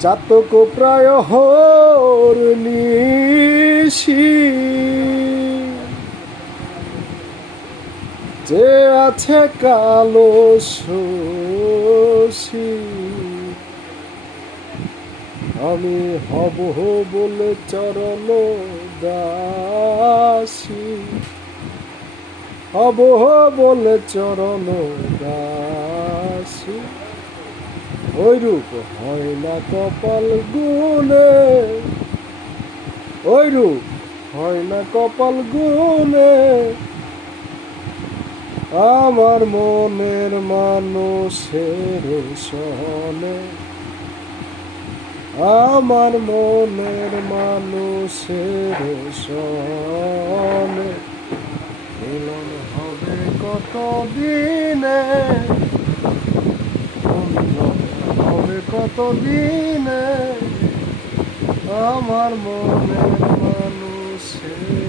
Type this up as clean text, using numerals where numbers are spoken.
চাতক প্রায় হরনিশি যে আছে কালো শশী আমি হব বলে চরণ দাসী হব বলে চরণ দাসী ওইরূপ হয় না কপাল গুনে ওইরূপ হয় না কপাল গুনে আমার মনের মানুষের সনে আমার মনের মানুষের সনে মিলন হবে কত দিনে মিলন হবে কত দিনে আমার মনের মানুষের